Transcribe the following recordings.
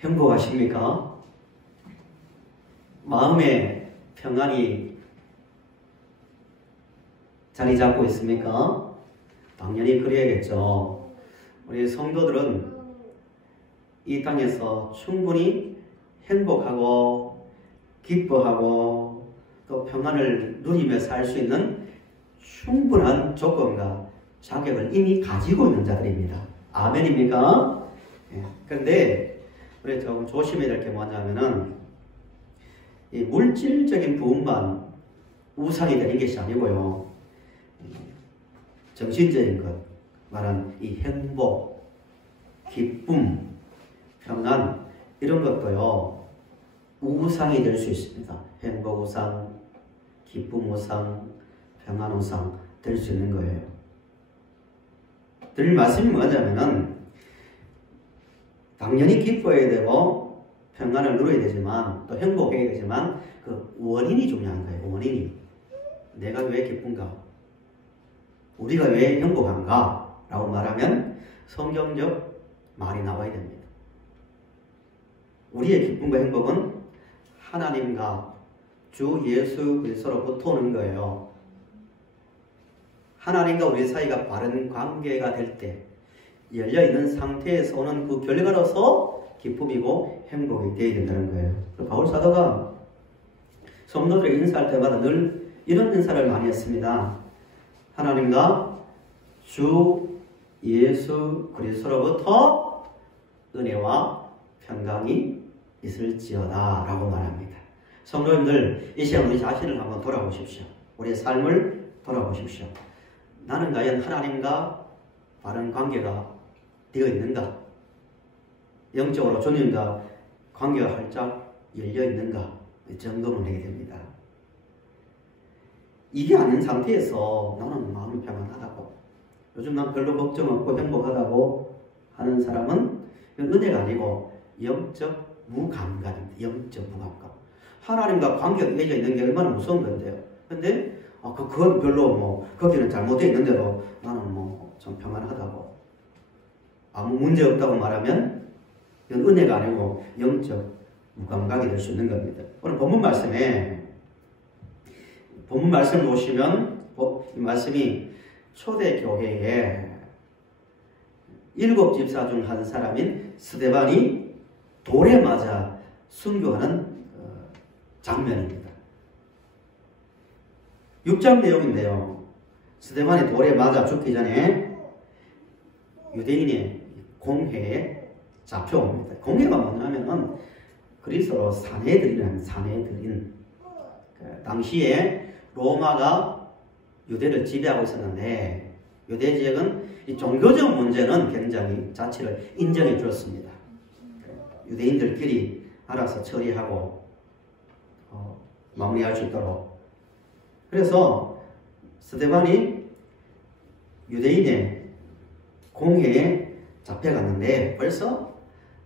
행복하십니까? 마음에 평안이 자리 잡고 있습니까? 당연히 그래야겠죠. 우리 성도들은 이 땅에서 충분히 행복하고 기뻐하고 또 평안을 누리며 살 수 있는 충분한 조건과 자격을 이미 가지고 있는 자들입니다. 아멘입니까? 그런데 우리 조금 조심해야 될 게 뭐냐면은 이 물질적인 부분만 우상이 되는 것이 아니고요. 정신적인 것, 말한 이 행복, 기쁨, 평안 이런 것도요 우상이 될 수 있습니다. 행복 우상, 기쁨 우상, 평안 우상 될 수 있는 거예요. 드릴 말씀이 뭐냐면은 당연히 기뻐해야 되고 평안을 누려야 되지만 또 행복해야 되지만 그 원인이 중요한 거예요. 원인이 내가 왜 기쁜가? 우리가 왜 행복한가? 라고 말하면 성경적 말이 나와야 됩니다. 우리의 기쁨과 행복은 하나님과 주 예수 그리스도로부터 오는 거예요. 하나님과 우리 사이가 바른 관계가 될 때 열려있는 상태에서 오는 그 결과로서 기쁨이고 행복이 되어야 된다는 거예요. 바울 사도가 성도들에게 인사할 때마다 늘 이런 인사를 많이 했습니다. 하나님과 주 예수 그리스도로부터 은혜와 평강이 있을지어다 라고 말합니다. 성도님들 이 시간 우리 자신을 한번 돌아보십시오. 우리의 삶을 돌아보십시오. 나는 과연 하나님과 바른 관계가 되어 있는가? 영적으로 주님과 관계가 활짝 열려 있는가? 점검을 하게 됩니다. 이게 아닌 상태에서 나는 마음이 평안하다고, 요즘 난 별로 걱정 없고 행복하다고 하는 사람은 은혜가 아니고 영적 무감각입니다. 영적 무감각. 하나님과 관계가 맺어 있는 게 얼마나 무서운 건데요. 근데 그건 별로 거기는 잘못되어 있는데도 나는 좀 평안하다고, 아무 문제 없다고 말하면 이건 은혜가 아니고 영적 무감각이 될 수 있는 겁니다. 오늘 본문 말씀을 보시면 이 말씀이 초대교회에 7집사 중 한 사람인 스데반이 돌에 맞아 순교하는 장면입니다. 6장 내용인데요. 스데반이 돌에 맞아 죽기 전에 유대인의 공회에 잡혀옵니다. 공회가 뭐냐면 그리스로 사내들인 당시에 로마가 유대를 지배하고 있었는데 유대 지역은 이 종교적 문제는 굉장히 자치를 인정해 주었습니다. 유대인들끼리 알아서 처리하고 마무리할 수 있도록. 그래서 스데반이 유대인의 공회에 잡혀갔는데 벌써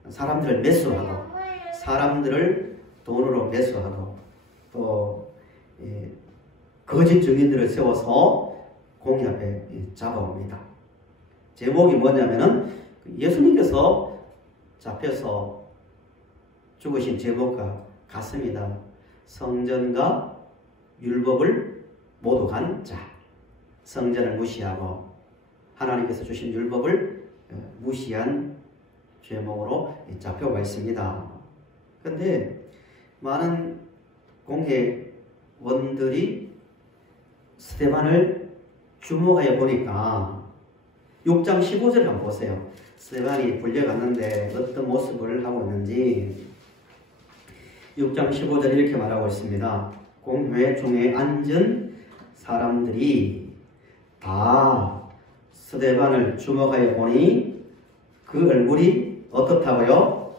사람들을 매수하고 사람들을 돈으로 매수하고 또 거짓 증인들을 세워서 공회 앞에 잡아옵니다. 제목이 뭐냐면은 예수님께서 잡혀서 죽으신 제목과 같습니다. 성전과 율법을 모두 간 자. 성전을 무시하고 하나님께서 주신 율법을 무시한 죄목으로 잡혀가 있습니다. 그런데 많은 공회원들이 스데반을 주목하여 보니까 6장 15절을 한번 보세요. 스데반이 불려갔는데 어떤 모습을 하고 있는지 6장 15절 이렇게 말하고 있습니다. 공회 중에 앉은 사람들이 다 스데반을 주목하여 보니 그 얼굴이 어떻다고요?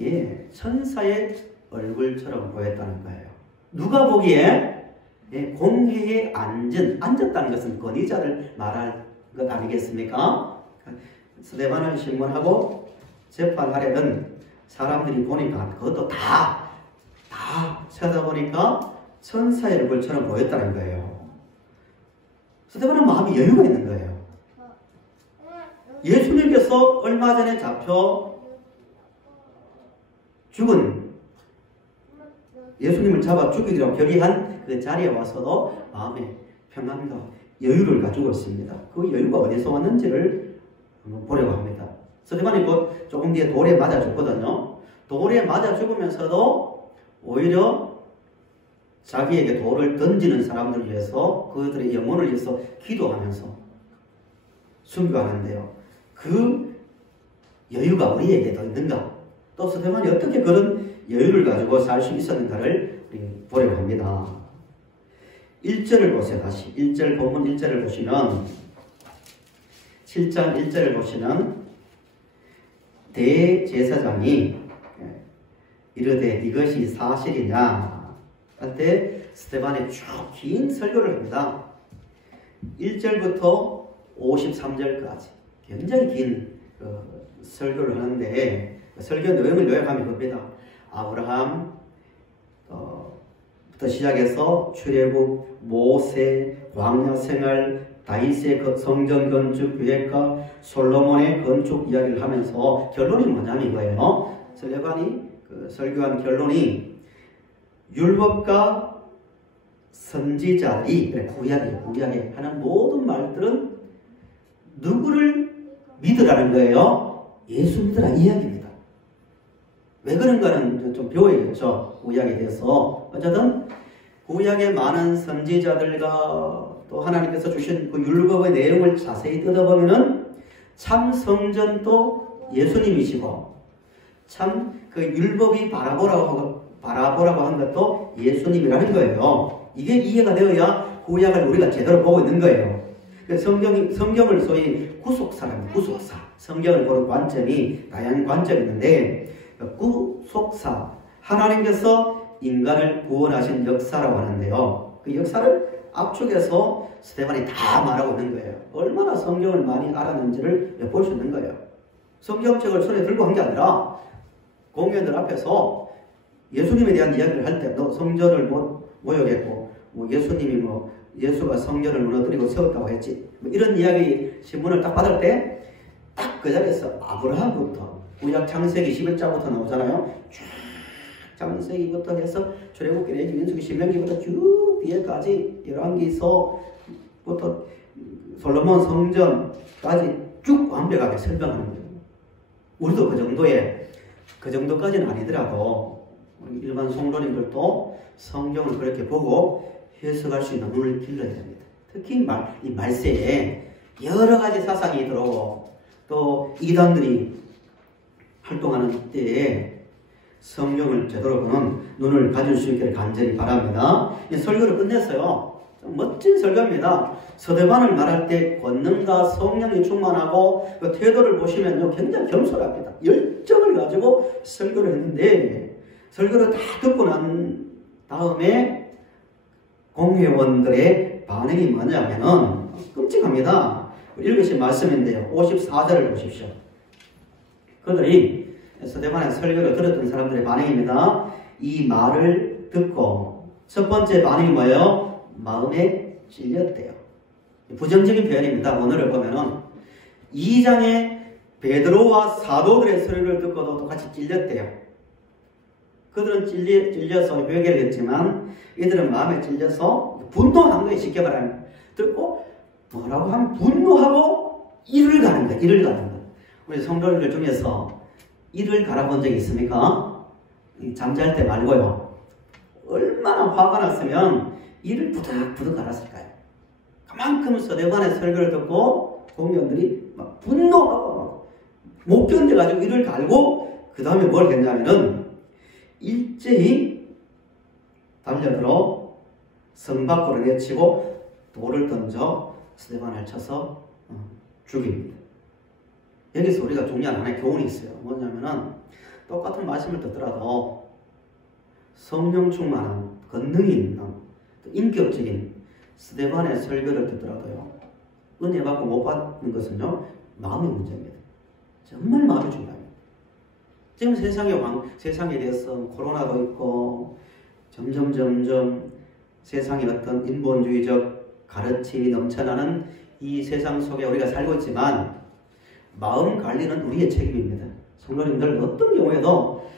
예, 천사의 얼굴처럼 보였다는 거예요. 누가 보기에 공회에 앉았다는 것은 권위자를 말할 것 아니겠습니까? 스데반을 신문하고 재판하려던 사람들이 보니까 그것도 다 찾아보니까 천사의 얼굴처럼 보였다는 거예요. 스데반은 마음이 여유가 있는 거예요. 예수님께서 얼마 전에 잡혀 죽은 예수님을 잡아 죽이기로 결의한 그 자리에 와서도 마음의 평안과 여유를 가지고 있습니다. 그 여유가 어디서 왔는지를 한번 보려고 합니다. 스데반이 곧 조금 뒤에 돌에 맞아 죽거든요. 돌에 맞아 죽으면서도 오히려 자기에게 돌을 던지는 사람들을 위해서 그들의 영혼을 위해서 기도하면서 순교하는데요. 그 여유가 우리에게도 있는가? 또 스데반이 어떻게 그런 여유를 가지고 살 수 있었는가를 우리 보려고 합니다. 1절을 보세요. 다시 1절 본문 1절을 보시면 7장 1절을 보시면 대제사장이 이르되 이것이 사실이냐 할 때 스데반이 쭉 긴 설교를 합니다. 1절부터 53절까지 굉장히 긴 설교를 하는데 설교 내용을 요약하면 겁니다. 아브라함 부터 시작해서 출애굽, 모세, 광야 생활, 다윗의 성전 건축 계획과 솔로몬의 건축 이야기를 하면서 결론이 뭐냐면 이거예요. 스데반이 설교한 결론이 율법과 선지자들이 구약에 하는 모든 말들은 누구를 믿으라는 거예요? 예수 믿으라 이 이야기입니다. 왜 그런가는 좀 배워야겠죠. 구약에 대해서. 어쨌든 구약의 많은 선지자들과 또 하나님께서 주신 그 율법의 내용을 자세히 뜯어보면은 참 성전도 예수님이시고 참 그 율법이 바라보라고 한 것도 예수님이라는 거예요. 이게 이해가 되어야 구약을 우리가 제대로 보고 있는 거예요. 성경을 소위 구속사랍니다. 구속사. 성경을 보는 관점이 다양한 관점이 있는데 구속사. 하나님께서 인간을 구원하신 역사라고 하는데요. 그 역사를 압축해서 스데반이 다 말하고 있는 거예요. 얼마나 성경을 많이 알았는지를 엿볼 수 있는 거예요. 성경책을 손에 들고 한 게 아니라 공회원들 앞에서 예수님에 대한 이야기를 할 때 너 성전을 모욕했고 예수님이 예수가 성전을 무너뜨리고 세웠다고 했지 이런 이야기 신문을 딱 받을 때 딱 그 자리에서 아브라함부터 구약 창세기 11장부터 나오잖아요. 쫙 창세기부터 해서 출애굽기 내지 민수기 신명기부터 쭉 뒤에까지 열왕기서부터 솔로몬 성전까지 쭉 완벽하게 설명하는 거예요. 우리도 그 정도까지는 아니더라도 일반 성도님들도 성경을 그렇게 보고 해석할 수 있는 눈을 길러야 됩니다. 특히 이 말세에 여러 가지 사상이 들어오고 또 이단들이 활동하는 때에 성경을 제대로 보는 눈을 가질 수 있기를 간절히 바랍니다. 설교를 끝냈어요. 멋진 설교입니다. 스데반을 말할 때 권능과 성령이 충만하고 그 태도를 보시면요 굉장히 겸손합니다. 열정을 가지고 설교를 했는데 설교를 다 듣고 난 다음에 공회원들의 반응이 뭐냐면은 끔찍합니다. 읽으신 말씀인데요. 54절을 보십시오. 그들이 스데반의 설교를 들었던 사람들의 반응입니다. 이 말을 듣고 첫 번째 반응이 뭐예요? 마음에 찔렸대요. 부정적인 표현입니다. 원어를 보면은 2장에 베드로와 사도들의 설교를 듣고도 똑같이 찔렸대요. 그들은 찔려서 회개를 했지만 이들은 마음에 찔려서 분노한 거예요. 쉽게 말하면. 듣고 뭐라고 하면 분노하고 일을 가는 거예요. 일을 가는 거예요. 우리 성도들 중에서 일을 갈아본 적이 있습니까? 잠잘 때 말고요. 얼마나 화가 났으면 이를 부득부득 갈았을까요? 그만큼 스데반의 설교를 듣고 공회원들이 막 분노하고 못 견뎌가지고 이를 갈고 그 다음에 뭘 했냐면은 일제히 달려들어 성 밖으로 내치고 돌을 던져 스데반을 쳐서 죽입니다. 여기서 우리가 중요한 하나의 교훈이 있어요. 뭐냐면은 똑같은 말씀을 듣더라도 성령 충만한 권능이 있는 인격적인 스데반의 설교를 듣더라도요. 은혜 받고 못 받는 것은요. 마음의 문제입니다. 정말 마음이 중요합니다. 지금 세상에 대해서 코로나도 있고 점점 세상의 어떤 인본주의적 가르침이 넘쳐나는 이 세상 속에 우리가 살고 있지만 마음 관리는 우리의 책임입니다. 성도님들 어떤 경우에도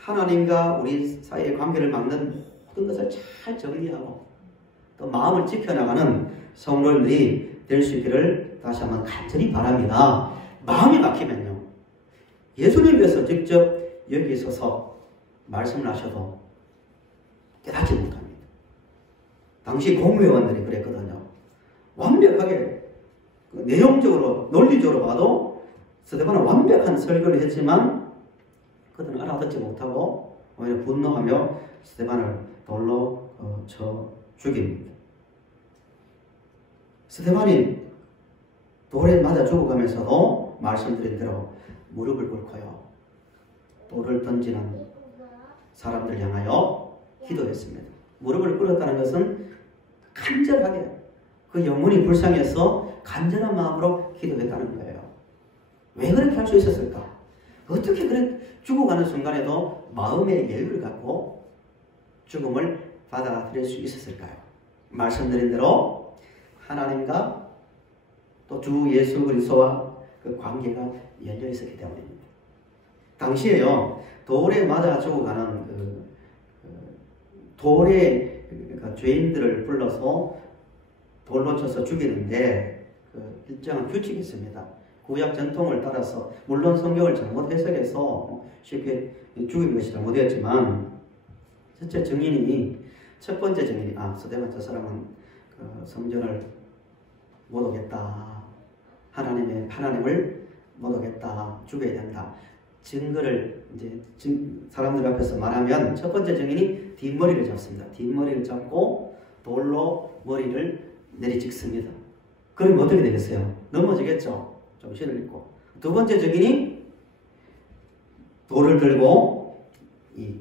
하나님과 우리 사이의 관계를 막는 모든 것을 잘 정리하고 또 마음을 지켜나가는 성도님들이 될 수 있기를 다시 한번 간절히 바랍니다. 마음이 막히면요, 예수님께서 직접 여기 서서 말씀을 하셔도 깨닫지 못합니다. 당시 공회원들이 그랬거든요. 완벽하게 내용적으로 논리적으로 봐도 스데반은 완벽한 설교를 했지만 그들은 알아듣지 못하고 오히려 분노하며 스데반을 돌로 쳐 죽입니다. 스데반이 돌에 맞아 죽어가면서도 말씀드린 대로 무릎을 꿇고요, 돌을 던지는 사람들 향하여 기도했습니다. 무릎을 꿇었다는 것은 간절하게 그 영혼이 불쌍해서 간절한 마음으로 기도했다는 거예요. 왜 그렇게 할 수 있었을까? 어떻게 그래 죽어가는 순간에도 마음의 여유를 갖고 죽음을 받아들일 수 있었을까요? 말씀드린 대로 하나님과 또 주 예수 그리스도와 그 관계가 열려 있었기 때문입니다. 당시에요, 돌에 맞아 죽어가는 돌에 죄인들을 불러서 돌로 쳐서 죽이는데 일정한 규칙이 있습니다. 구약 전통을 따라서, 물론 성경을 잘못 해석해서 쉽게 죽인 것이 잘못되었지만, 첫 번째 증인이 스데반 저 사람은 성전을 못 오겠다, 하나님을 못 오겠다, 죽여야 된다, 증거를 이제 사람들 앞에서 말하면 첫 번째 증인이 뒷머리를 잡습니다. 뒷머리를 잡고 돌로 머리를 내리찍습니다. 그러면 어떻게 되겠어요? 넘어지겠죠? 좀 실을 잃고. 두 번째 증인이 돌을 들고 이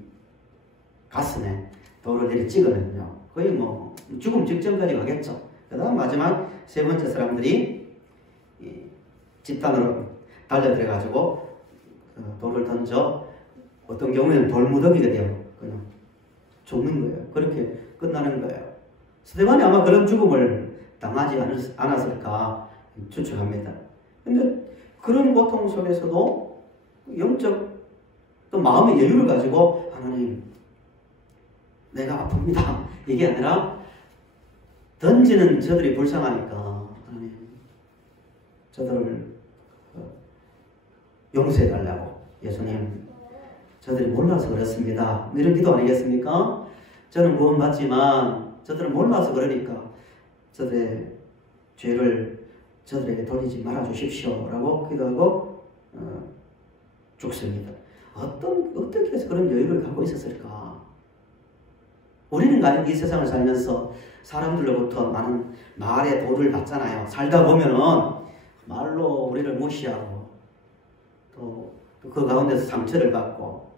가슴에 돌을 내리찍으면요, 거의 뭐 죽음 직전까지 가겠죠. 그 다음 마지막 세 번째 사람들이 집단으로 달려들어가지고 돌을 던져 어떤 경우에는 돌무더기가 되어 그냥 죽는 거예요. 그렇게 끝나는 거예요. 스데반이 아마 그런 죽음을 당하지 않았을까 추측합니다. 근데 그런 고통 속에서도 영적 또 마음의 여유를 가지고 하나님, 내가 아픕니다, 이게 아니라 던지는 저들이 불쌍하니까 하나님, 저들을 용서해달라고, 예수님 저들이 몰라서 그렇습니다, 이런 기도 아니겠습니까? 저는 구원받지만 저들은 몰라서 그러니까 저들의 죄를 저들에게 돌리지 말아주십시오 라고 기도하고 죽습니다. 어떻게 해서 그런 여유를 갖고 있었을까? 우리는 가령 이 세상을 살면서 사람들로부터 많은 말의 도를 받잖아요. 살다 보면은 말로 우리를 무시하고 또 그 가운데서 상처를 받고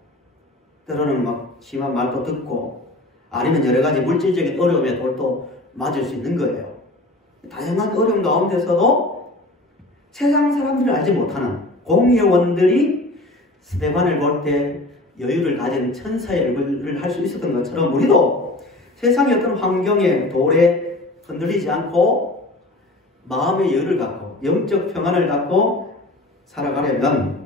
때로는 막 심한 말도 듣고 아니면 여러 가지 물질적인 어려움에 돌도 맞을 수 있는 거예요. 다양한 어려움 가운데서도 세상 사람들이 알지 못하는 공회원들이 스데반을 볼 때 여유를 가진 천사의 얼굴을 할 수 있었던 것처럼 우리도 세상의 어떤 환경에 돌에 흔들리지 않고 마음의 여유를 갖고 영적 평안을 갖고 살아가려면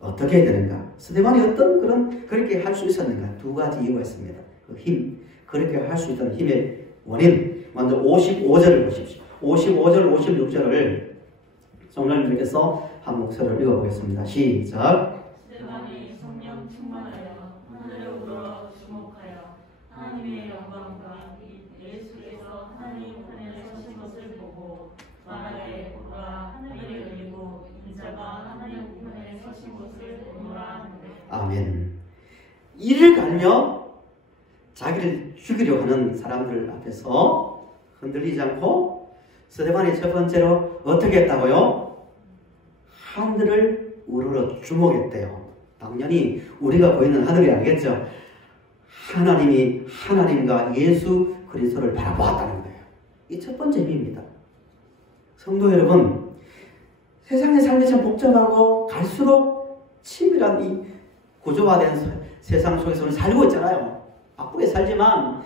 어떻게 해야 되는가? 스데반이 그렇게 할 수 있었는가? 두 가지 이유가 있습니다. 그 힘, 그렇게 할 수 있던 힘의 원인. 먼저 55절을 보십시오. 55절, 56절을 성령님께서 한 목소리를 읽어보겠습니다. 시작. 스데반이 성령 충만하여 하늘을 우러러 주목하여 하나님의 영광과 예수께서 하나님 우편에 서신 것을 보고 말하되 보라, 하늘이 열리고 인자가 하나님 우편에 서신 것을 보노라 하는데. 아멘. 이를 갈며 자기를 죽이려 하는 사람들 앞에서 흔들리지 않고 스데반이 첫 번째로 어떻게 했다고요? 하늘을 우러러 주목했대요. 당연히 우리가 보이는 하늘이 아니겠죠. 하나님과 예수 그리스도를 바라보았다는 거예요. 이 첫 번째 의미입니다. 성도 여러분, 세상의 삶이 참 복잡하고 갈수록 치밀한 이 구조화된 세상 속에서 살고 있잖아요. 바쁘게 살지만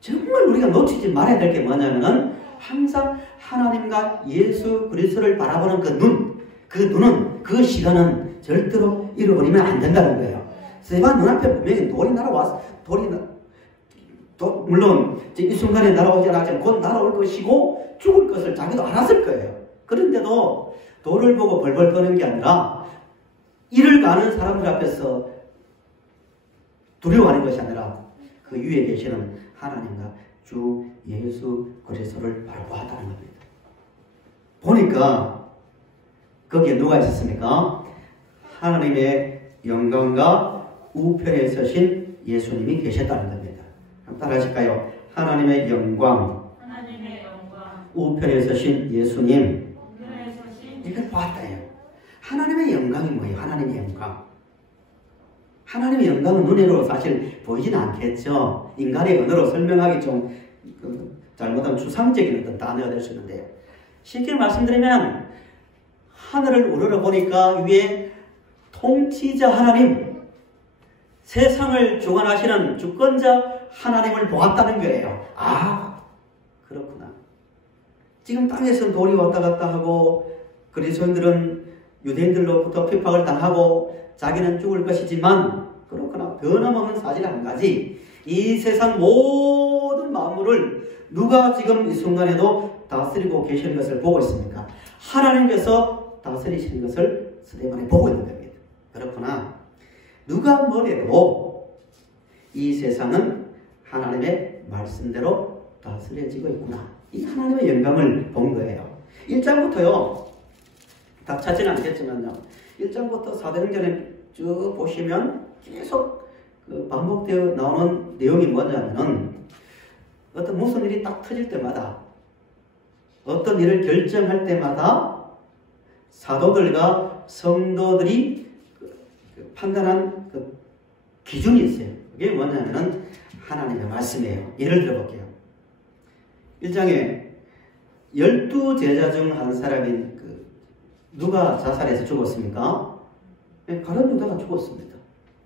정말 우리가 놓치지 말아야 될 게 뭐냐면은 항상 하나님과 예수 그리스도를 바라보는 그 눈은, 그 시간은 절대로 잃어버리면 안 된다는 거예요. 스데반 눈앞에 분명히 돌이 날아왔어. 물론 이 순간에 날아오지 않았지만 곧 날아올 것이고 죽을 것을 자기도 알았을 거예요. 그런데도 돌을 보고 벌벌 떠는 게 아니라 이를 가는 사람들 앞에서 두려워하는 것이 아니라 그 위에 계시는 하나님과 주 예수 그리스도를 발부하다는 겁니다. 보니까 거기에 누가 있었습니까? 하나님의 영광과 우편에 서신 예수님이 계셨다는 겁니다. 따라하실까요? 하나님의 영광, 우편에 서신 예수님, 이걸 보았다예요. 하나님의 영광이 뭐예요? 하나님의 영광. 하나님의 영광은 눈으로 사실 보이지는 않겠죠. 인간의 언어로 설명하기 좀 잘못하면 추상적인 어떤 단어가 될 수 있는데, 쉽게 말씀드리면 하늘을 우러러 보니까 위에 통치자 하나님, 세상을 주관하시는 주권자 하나님을 보았다는 거예요. 아, 그렇구나. 지금 땅에서 돌이 왔다 갔다 하고 그리스도인들은 유대인들로부터 핍박을 당하고 자기는 죽을 것이지만, 그렇구나. 변함없는 사실 한 가지, 이 세상 모든 만물을 누가 지금 이 순간에도 다스리고 계시는 것을 보고 있습니까? 하나님께서 다스리시는 것을 스데반이 보고 있는 겁니다. 그렇구나. 누가 뭐래도 이 세상은 하나님의 말씀대로 다스려지고 있구나. 이 하나님의 영광을 본 거예요. 1장부터요. 다 찾지는 않겠지만요. 1장부터 사도행전에 쭉 보시면 계속 반복되어 나오는 내용이 뭐냐면은, 어떤 무슨 일이 딱 터질 때마다, 어떤 일을 결정할 때마다 사도들과 성도들이 판단한 그 기준이 있어요. 그게 뭐냐면은 하나님의 말씀이에요. 예를 들어볼게요. 1장에 12제자 중 한 사람인 누가 자살해서 죽었습니까? 네, 가룟 유다가 죽었습니다.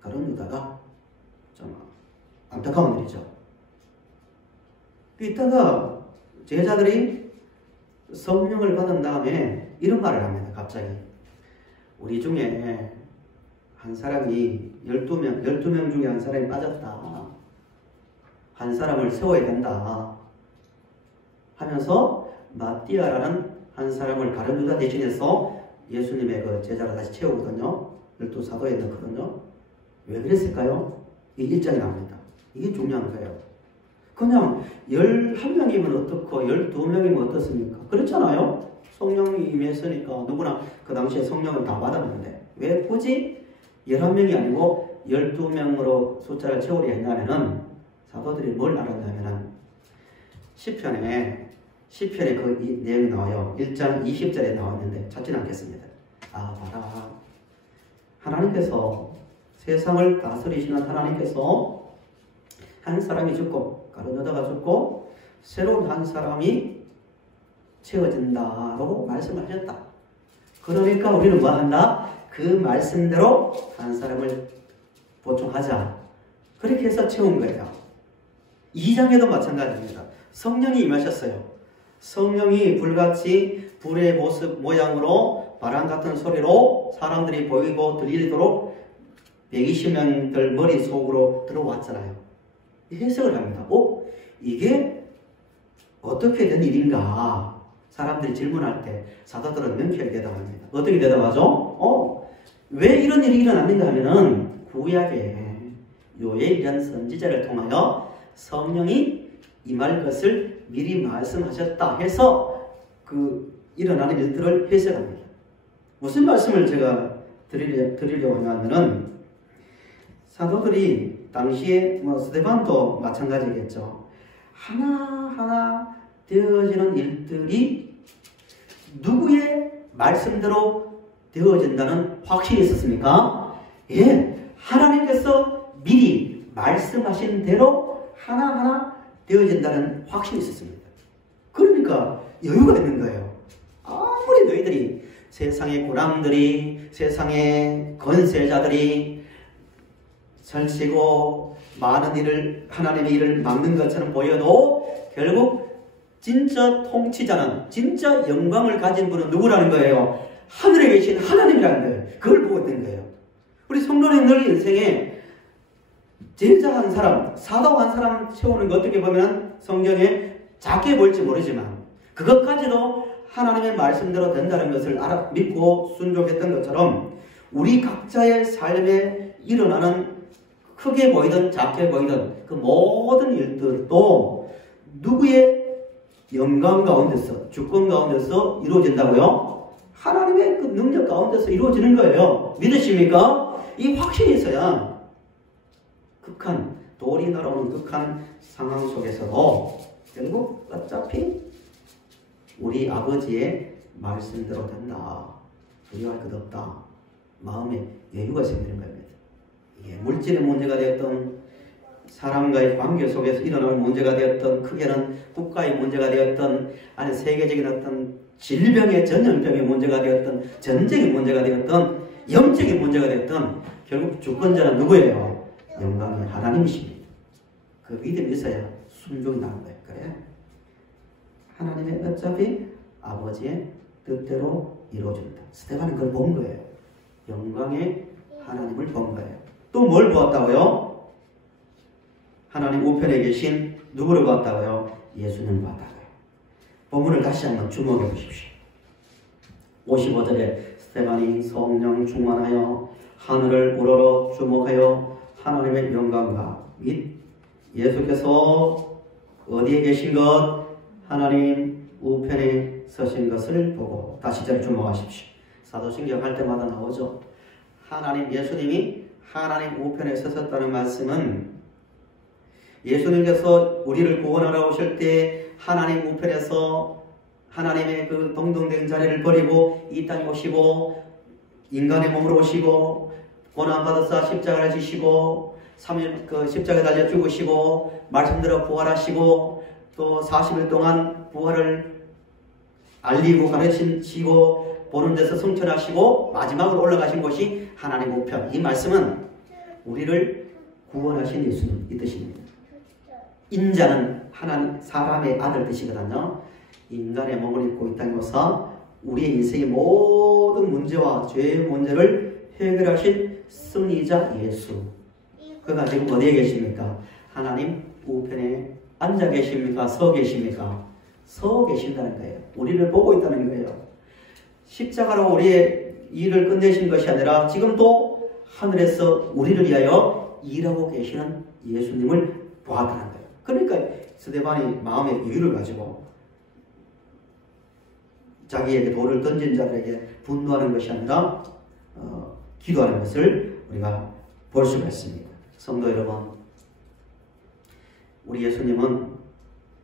가룟 유다가 좀 안타까운 일이죠. 이따가 제자들이 성령을 받은 다음에 이런 말을 합니다. 갑자기 우리 중에 한 사람이 12명 중에 한 사람이 빠졌다. 한 사람을 세워야 된다 하면서 마띠아라는 한 사람을 가룟 유다 대신해서 예수님의 그 제자를 다시 채우거든요. 12사도에 넣거든요. 왜 그랬을까요? 이 1장에 나옵니다. 이게 중요한 거예요. 그냥 11명이면 어떻고 12명이면 어떻습니까? 그렇잖아요. 성령이 임했으니까 누구나 그 당시에 성령을 다 받았는데 왜 굳이 11명이 아니고 12명으로 숫자를 채우려 했냐면은, 사도들이 뭘 알았냐면은 시편에 그 내용이 나와요. 1장 20절에 나왔는데 찾지는 않겠습니다. 아, 봐라. 하나님께서, 세상을 다스리시는 하나님께서 한 사람이 죽고 가룟 유다가 죽고 새로운 한 사람이 채워진다라고 말씀하셨다. 그러니까 우리는 뭐 한다? 그 말씀대로 한 사람을 보충하자. 그렇게 해서 채운 거예요. 2장에도 마찬가지입니다. 성령이 임하셨어요. 성령이 불같이 불의 모양으로 바람 같은 소리로 사람들이 보이고 들리도록 120명들 머릿속으로 들어왔잖아요. 해석을 합니다. 이게 어떻게 된 일인가? 사람들이 질문할 때 사도들은 명쾌하게 대답합니다. 어떻게 대답하죠? 왜 이런 일이 일어났는가 하면은 구약에 요엘이라는 선지자를 통하여 성령이 임할 것을 미리 말씀하셨다 해서 그 일어나는 일들을 해석합니다. 무슨 말씀을 제가 드리려고 하냐면은, 사도들이 당시에 스데반도 마찬가지겠죠. 하나하나 되어지는 일들이 누구의 말씀대로 되어진다는 확신이 있었습니까? 예, 하나님께서 미리 말씀하신 대로 하나하나 되어진다는 확신이 있었습니다. 그러니까 여유가 있는 거예요. 아무리 너희들이 세상의 고람들이, 세상의 권세자들이 설치고 많은 일을, 하나님의 일을 막는 것처럼 보여도 결국 진짜 통치자는, 진짜 영광을 가진 분은 누구라는 거예요? 하늘에 계신 하나님이라는 거예요. 그걸 보고 있는 거예요. 우리 성도는 늘 인생에 제자 한 사람, 사도 한 사람 세우는 거 어떻게 보면 성경에 작게 보일지 모르지만 그것까지도 하나님의 말씀대로 된다는 것을 믿고 순종했던 것처럼 우리 각자의 삶에 일어나는 크게 보이든 작게 보이든 그 모든 일들도 누구의 영광 가운데서, 주권 가운데서 이루어진다고요? 하나님의 그 능력 가운데서 이루어지는 거예요. 믿으십니까? 이 확신이 있어야 극한, 돌이 날아오는 극한 상황 속에서도 결국 어차피 우리 아버지의 말씀대로 된다. 두려워할 것 없다. 마음에 여유가 생기는 겁니다. 예, 물질의 문제가 되었던 사람과의 관계 속에서 일어나는 문제가 되었던 크게는 국가의 문제가 되었던 아니 세계적인 어떤 질병의 전염병의 문제가 되었던 전쟁의 문제가 되었던 영적인 문제가 되었던 결국 주권자는 누구예요? 영광의 하나님이십니다. 그 믿음이 있어야 순종이 나는 거예요. 그래? 하나님의 어차피 아버지의 뜻대로 이루어진다. 스데반은 그걸 본 거예요. 영광의 하나님을 본 거예요. 또 뭘 보았다고요? 하나님 우편에 계신 누구를 보았다고요? 예수님을 보았다고요. 본문을 다시 한번 주목해 보십시오. 55절에 스데반이 성령 충만하여 하늘을 우러러 주목하여 하나님의 영광과 및 예수께서 어디에 계신 것? 하나님 우편에 서신 것을 보고 다시 잘 주목하십시오. 사도신경 할 때마다 나오죠. 하나님, 예수님이 하나님 우편에 서셨다는 말씀은 예수님께서 우리를 구원하러 오실 때 하나님 우편에서 하나님의 그 동등된 자리를 버리고 이 땅에 오시고 인간의 몸으로 오시고 고난받아서 십자가를 지시고 3일 그 십자가에 달려 죽으시고 말씀대로 부활하시고 또 40일 동안 부활을 알리고 가르치시고 보는 데서 성천하시고 마지막으로 올라가신 곳이 하나님 우편. 이 말씀은 우리를 구원하신 예수님 이 뜻입니다. 인자는 하나님 사람의 아들 뜻이거든요. 인간의 몸을 입고 이 땅에 오사 우리의 인생의 모든 문제와 죄의 문제를 해결하신 승리자 예수. 그가 지금 어디에 계십니까? 하나님 우편에 앉아 계십니까? 서 계십니까? 서 계신다는 거예요. 우리를 보고 있다는 거예요. 십자가로 우리의 일을 끝내신 것이 아니라 지금도 하늘에서 우리를 위하여 일하고 계시는 예수님을 보았다는 거예요. 그러니까 스데반이 마음의 여유를 가지고 자기에게 돌을 던진 자들에게 분노하는 것이 아니라 기도하는 것을 우리가 볼 수가 있습니다. 성도 여러분, 우리 예수님은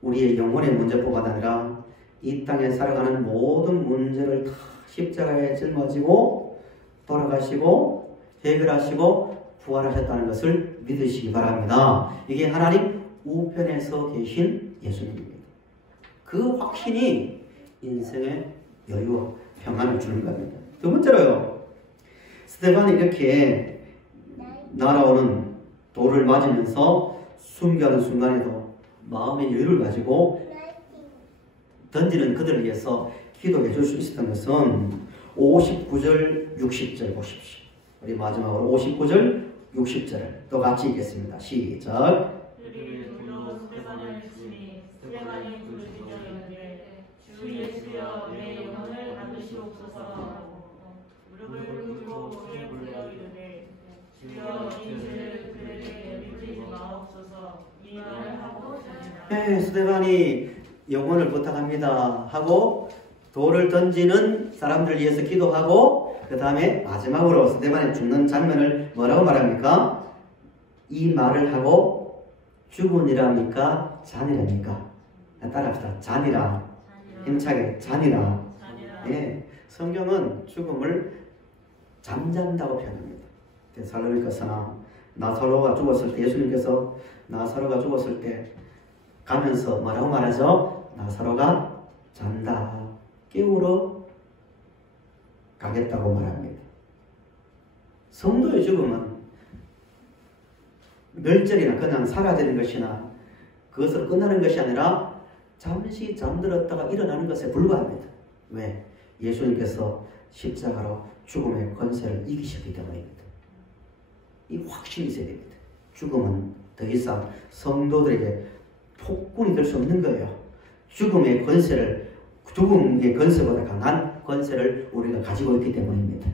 우리의 영혼의 문제뿐만 아니라 이 땅에 살아가는 모든 문제를 다 십자가에 짊어지고 돌아가시고 해결하시고 부활하셨다는 것을 믿으시기 바랍니다. 이게 하나님 우편에서 계신 예수님입니다. 그 확신이 인생의 여유와 평안을 주는 겁니다. 두 번째로요, 스데반이 이렇게 날아오는 돌을 맞으면서 순교하는 순간에도 마음의 여유를 가지고 던지는 그들을 위해서 기도해 줄 수 있었던 것은 59절, 60절 보십시오. 우리 마지막으로 59절, 60절을 또 같이 읽겠습니다. 시작. 그들이 둘로 스데반을 치니 스데반이 부르짖어 이르되 주 예수여 내 영혼을 받으시옵소서 하고 무릎을 꿇고 크게 불러 이르되 주여 이 죄를 그들에게 물리지 마옵소서 이 말을 하고 자니라. 네, 스데반이 영혼을 부탁합니다 하고 돌을 던지는 사람들을 위해서 기도하고 그 다음에 마지막으로 스데반이 죽는 장면을 뭐라고 말합니까? 이 말을 하고 죽으니랍니까? 잔이랍니까? 따라합시다. 잔이라. 힘차게 잔이라. 예, 성경은 죽음을 잠잔다고 표현합니다. 데살로니가서나 나사로가 죽었을 때 예수님께서 나사로가 죽었을 때 가면서 뭐라고 말하죠? 나사로가 잔다. 깨우러 가겠다고 말합니다. 성도의 죽음은 멸절이나 그냥 사라지는 것이나 그것으로 끝나는 것이 아니라 잠시 잠들었다가 일어나는 것에 불과합니다. 왜? 예수님께서 십자가로 죽음의 권세를 이기셨기 때문입니다. 이 확신이 있어야 됩니다. 죽음은 더 이상 성도들에게 폭군이 될 수 없는 거예요. 죽음의 권세보다 강한 권세를 우리가 가지고 있기 때문입니다.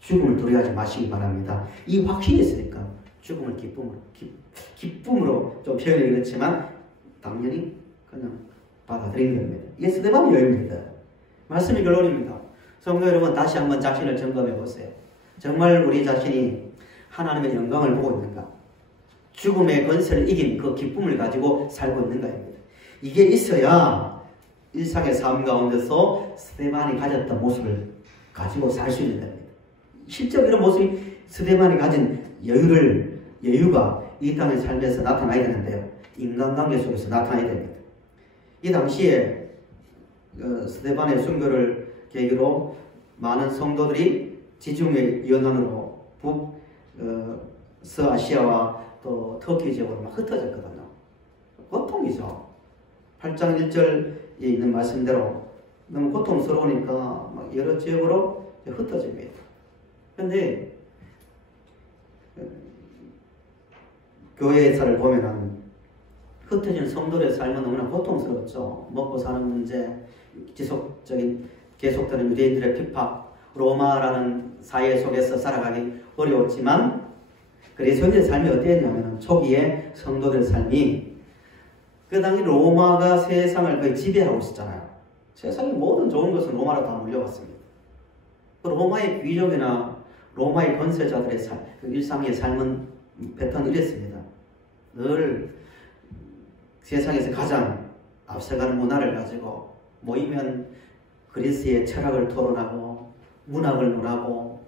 죽음을 두려워하지 마시기 바랍니다. 이 확신이 있으니까 죽음을 기쁨으로 좀 표현이 그렇지만 당연히 그냥 받아들이는 겁니다. 이게 스데반의 여유입니다. 말씀이 결론입니다. 성도 여러분, 다시 한번 자신을 점검해 보세요. 정말 우리 자신이 하나님의 영광을 보고 있는가? 죽음의 권세를 이긴 그 기쁨을 가지고 살고 있는가입니다. 이게 있어야 일상의 삶 가운데서 스데반이 가졌던 모습을 가지고 살 수 있는 겁니다. 실제로 이런 모습이 스데반이 가진 여유가 이 땅의 삶에서 나타나야 되는데요. 인간관계 속에서 나타나야 됩니다. 이 당시에 스데반의 순교를 계기로 많은 성도들이 지중해 연안으로 서아시아와 또 터키 지역으로 막 흩어졌거든요. 고통이죠. 8장 1절에 있는 말씀대로 너무 고통스러우니까 막 여러 지역으로 흩어집니다. 그런데 교회사를 보면은 흩어진 성도의 삶은 너무나 고통스러웠죠. 먹고 사는 문제, 계속되는 유대인들의 핍박, 로마라는 사회 속에서 살아가기 어려웠지만 그리스도인의 삶이 어땠냐면 초기에 성도들의 삶이 그 당시 로마가 세상을 거의 지배하고 있었잖아요. 세상의 모든 좋은 것은 로마로 다 물려왔습니다. 로마의 귀족이나 로마의 권세자들의 그 일상의 삶은 패턴이 이랬습니다. 늘 세상에서 가장 앞서가는 문화를 가지고 모이면 그리스의 철학을 토론하고 문학을 논하고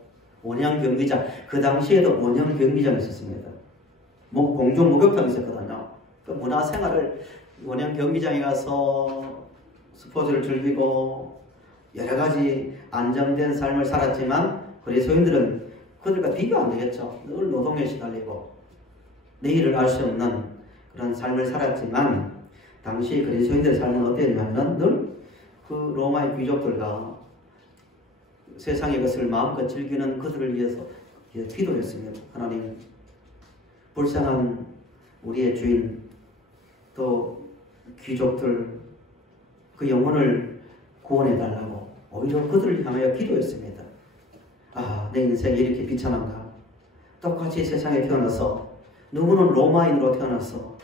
원형 경기장, 그 당시에도 원형 경기장이 있었습니다. 공중 목욕탕이 있었거든요. 그 문화생활을 원형 경기장에 가서 스포츠를 즐기고 여러 가지 안정된 삶을 살았지만 그리스도인들은 그들과 비교 안 되겠죠. 늘 노동에 시달리고 내일을 알 수 없는 그런 삶을 살았지만 당시 그리스도인들의 삶은 어땠냐면 늘 그 로마의 귀족들과 세상의 것을 마음껏 즐기는 그들을 위해서 기도했습니다. 하나님, 불쌍한 우리의 주인 또 귀족들 그 영혼을 구원해달라고 오히려 그들을 향하여 기도했습니다. 아, 내 인생이 이렇게 비참한가? 똑같이 세상에 태어나서 누구는 로마인으로 태어나서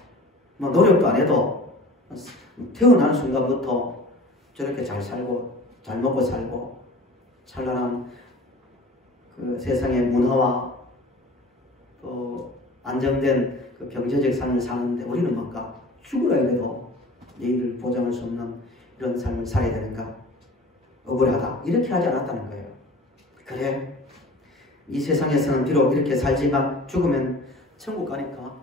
뭐 노력도 안 해도 태어난 순간부터 저렇게 잘 살고 잘 먹고 살고 찬란한 그 세상의 문화와 또 안정된 그 경제적 삶을 사는데 우리는 뭔가 죽으라 해도 내일을 보장할 수 없는 이런 삶을 살아야 되는가? 억울하다. 이렇게 하지 않았다는 거예요. 그래, 이 세상에서는 비록 이렇게 살지만 죽으면 천국 가니까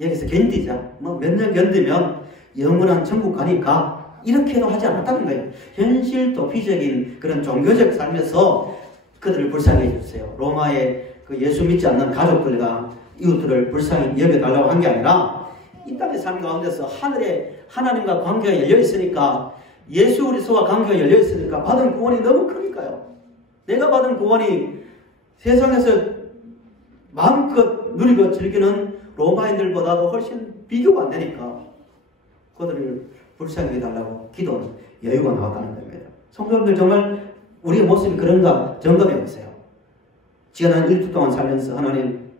여기서 견디자. 뭐 몇 년 견디면 영원한 천국 가니까 이렇게도 하지 않았다는 거예요. 현실 도피적인 그런 종교적 삶에서 그들을 불쌍히 해주세요. 로마의 그 예수 믿지 않는 가족들과 이웃들을 불쌍히 여겨달라고 한 게 아니라 이 땅의 삶 가운데서 하늘에 하나님과 관계가 열려있으니까 예수 그리스도와 관계가 열려있으니까 받은 구원이 너무 크니까요. 내가 받은 구원이 세상에서 마음껏 누리고 즐기는 로마인들보다도 훨씬 비교가 안 되니까 그들을 불쌍히 해달라고 기도는 여유가 나왔다는 겁니다. 성도님들 정말 우리의 모습이 그런가 점검해 보세요. 지난 일주 동안 살면서 하나님,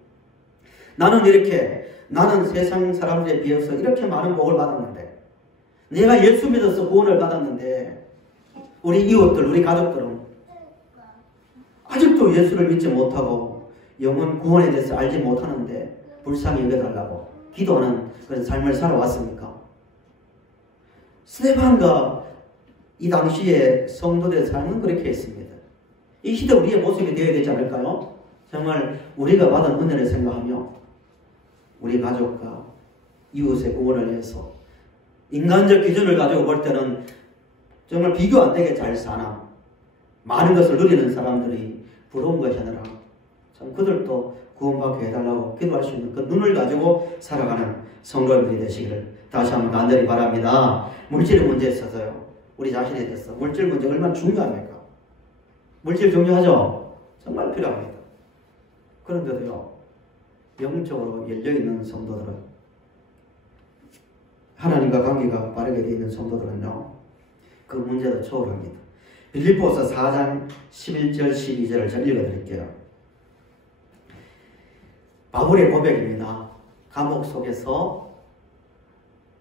나는 세상 사람들에 비해서 이렇게 많은 복을 받았는데 내가 예수 믿어서 구원을 받았는데 우리 이웃들, 우리 가족들은 아직도 예수를 믿지 못하고 영혼 구원에 대해서 알지 못하는데 불쌍히 여겨달라고 기도하는 그런 삶을 살아왔습니까? 스데반과 이 당시의 성도들의 삶은 그렇게 했습니다. 이 시대 우리의 모습이 되어야 되지 않을까요? 정말 우리가 받은 은혜를 생각하며 우리 가족과 이웃의 구원을 위해서 인간적 기준을 가지고 볼 때는 정말 비교 안 되게 잘 사나 많은 것을 누리는 사람들이 부러운 것이 아니라 참 그들도 구원받게 해달라고 기도할 수 있는 그 눈을 가지고 살아가는 성도들이 되시기를 다시 한번 간절히 바랍니다. 물질의 문제에 있어서요, 우리 자신에 대해서 물질 문제 얼마나 중요합니까? 물질 중요하죠? 정말 필요합니다. 그런데도요, 영적으로 열려있는 성도들은, 하나님과 관계가 바르게 되어 있는 성도들은요, 그 문제도 초월합니다. 빌립보서 4장 11절 12절을 좀 읽어드릴게요. 바울의 고백입니다. 감옥 속에서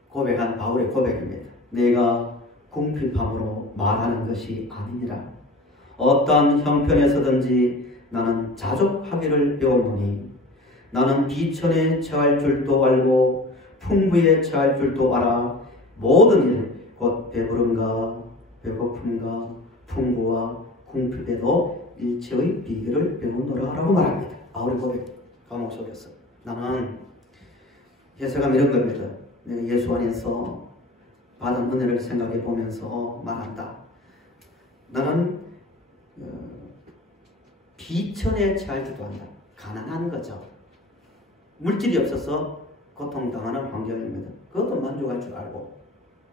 고백한 바울의 고백입니다. 내가 궁핍함으로 말하는 것이 아니니라. 어떠한 형편에서든지 나는 자족하기를 배웠노니 나는 비천에 처할 줄도 알고 풍부에 처할 줄도 알아. 모든 일 곧 배부름과 배고픔과 풍부와 궁핍에도 일체의 비결을 배우노라 라고 말합니다. 바울의 고백, 감옥 속에서. 나는 해석하면 이런 겁니다. 내가 예수 안에서 받은 은혜를 생각해 보면서 말한다. 나는 비천에 처할 줄도 안다. 가난한 거죠. 물질이 없어서 고통당하는 환경입니다. 그것도 만족할 줄 알고,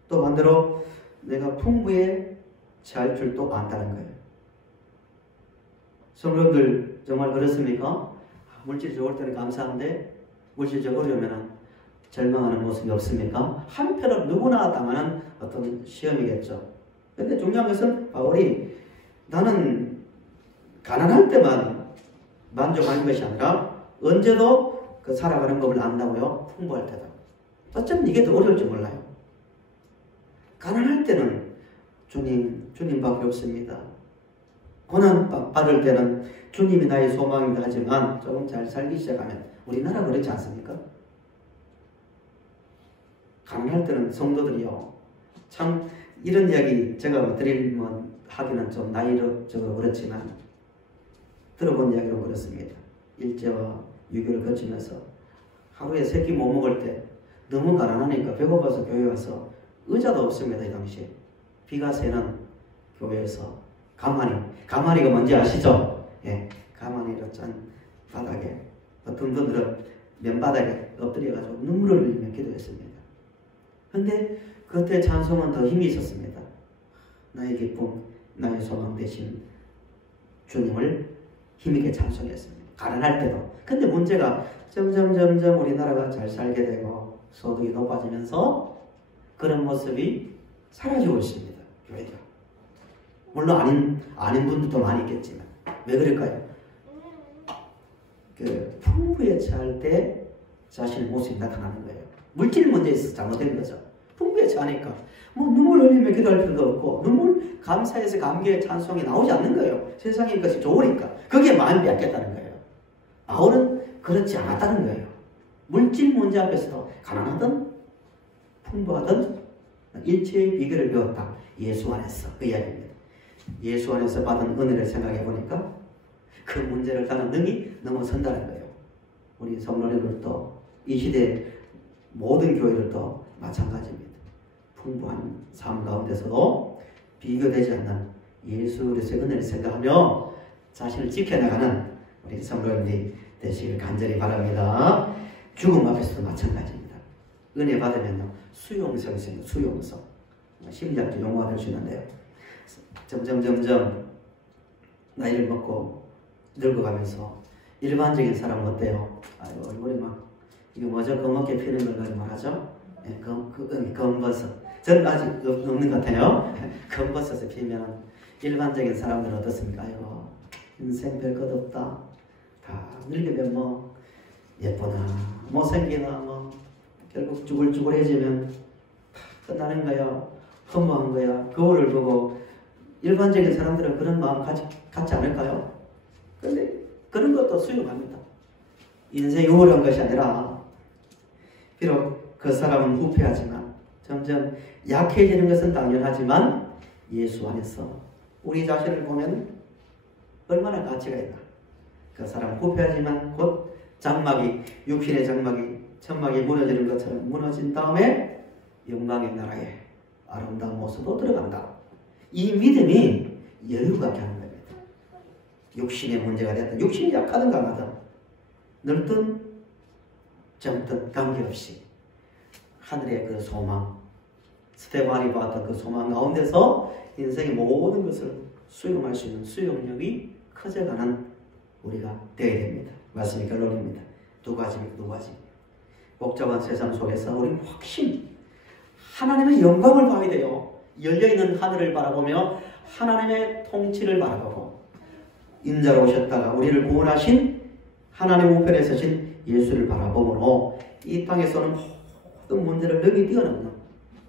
또 반대로 내가 풍부에 처할 줄도 안다는 거예요. 성도들 정말 그렇습니까? 물질이 좋을 때는 감사한데 물질이 어려우면 절망하는 모습이 없습니까? 한편으로 누구나 당하는 어떤 시험이겠죠. 그런데 중요한 것은 바울이 나는 가난할 때만 만족하는 것이 아니라 언제도 그 살아가는 법을 안다고요. 풍부할 때도. 어쩌면 이게 더 어려울지 몰라요. 가난할 때는 주님밖에 없습니다. 고난 받을 때는 주님이 나의 소망이다 하지만 조금 잘 살기 시작하면, 우리나라 그렇지 않습니까? 가난할 때는 성도들이요, 참 이런 이야기 제가 드리면 하기는 좀 나이적으로 그렇지만 들어본 이야기로 그렇습니다. 일제와 유교를 거치면서 하루에 3끼 못 먹을 때 너무 가난하니까 배고파서 교회 와서 의자도 없습니다. 이 당시에 비가 새는 교회에서 가마니가 뭔지 아시죠? 예, 가마니로 짠 바닥에 어떤 분들은 맨바닥에 엎드려가지고 눈물을 흘리며 기도했습니다. 근데 그때 찬송은 더 힘이 있었습니다. 나의 기쁨, 나의 소망 되신 주님을 힘있게 찬송했습니다. 가난할 때도. 근데 문제가 점점 우리나라가 잘 살게 되고 소득이 높아지면서 그런 모습이 사라지고 있습니다. 교회가. 물론 아닌 분들도 많이 있겠지만. 왜 그럴까요? 그 풍부에 처할 때 자신의 모습이 나타나는 거예요. 물질 문제에 있어서 잘못된 거죠. 풍부에 처하니까 뭐 눈물 흘리며 기도할 필요도 없고, 눈물 감사해서 감개의 찬송이 나오지 않는 거예요. 세상의 것이 좋으니까. 거기에 마음이 뺏겼다는 거예요. 바울은 그렇지 않았다는 거예요. 물질 문제 앞에서도 가난하든 풍부하든 일체의 비결을 배웠다. 예수 안에서. 그 이야기입니다. 예수 안에서 받은 은혜를 생각해 보니까 그 문제를 다는 능히 넘어선다는 거예요. 우리 성도님들도 이 시대 모든 교회들도 마찬가지입니다. 풍부한 삶 가운데서도 비교되지 않는 예수 그리스도의 은혜를 생각하며 자신을 지켜나가는 우리 성도님들이 되시길 간절히 바랍니다. 죽음 앞에서도 마찬가지입니다. 은혜 받으면요, 수용성이 있습니다. 수용성. 심리학적 용어가 될 수 있는데요. 점점 나이를 먹고 늙어가면서 일반적인 사람은 어때요? 아이고, 얼굴이 막 이게 뭐죠? 검게 피는 걸 가지고 말하죠? 예, 검버섯. 저는 아직 없는 것 같아요. 검버섯을 피면 일반적인 사람들은 어떻습니까? 아이고, 인생 별 것 없다. 다 늙으면 뭐 예쁘나 못생기나 뭐 결국 쭈글쭈글해지면 끝나는 거야. 허무한 거야. 거울을 보고 일반적인 사람들은 그런 마음 갖지 않을까요? 그런데 그런 것도 수용합니다. 인생이 우울한 것이 아니라 비록 그 사람은 후패하지만 점점 약해지는 것은 당연하지만 예수 안에서 우리 자신을 보면 얼마나 가치가 있나. 그 사람 후패하지만 곧 장막이, 육신의 장막이, 천막이 무너지는 것처럼 무너진 다음에 영광의 나라에 아름다운 모습으로 들어간다. 이 믿음이 여유가 하는 겁니다. 육신의 문제가 됐든 육신이 약하든 강하든 늙든 젊든 관계없이 하늘의 그 소망, 스테반이 봤던 그 소망 가운데서 인생의 모든 것을 수용할 수 있는 수용력이 커져가는 우리가 되어야 됩니다. 말씀이 결론입니다. 두 가지. 복잡한 세상 속에서 우리는 확신, 하나님의 영광을 봐야 돼요. 열려있는 하늘을 바라보며 하나님의 통치를 바라보고 인자로 오셨다가 우리를 구원하신 하나님 우편에 서신 예수를 바라보므로 이 땅에서는 모든 문제를 능히 뛰어넘는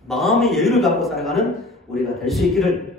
마음의 여유를 갖고 살아가는 우리가 될 수 있기를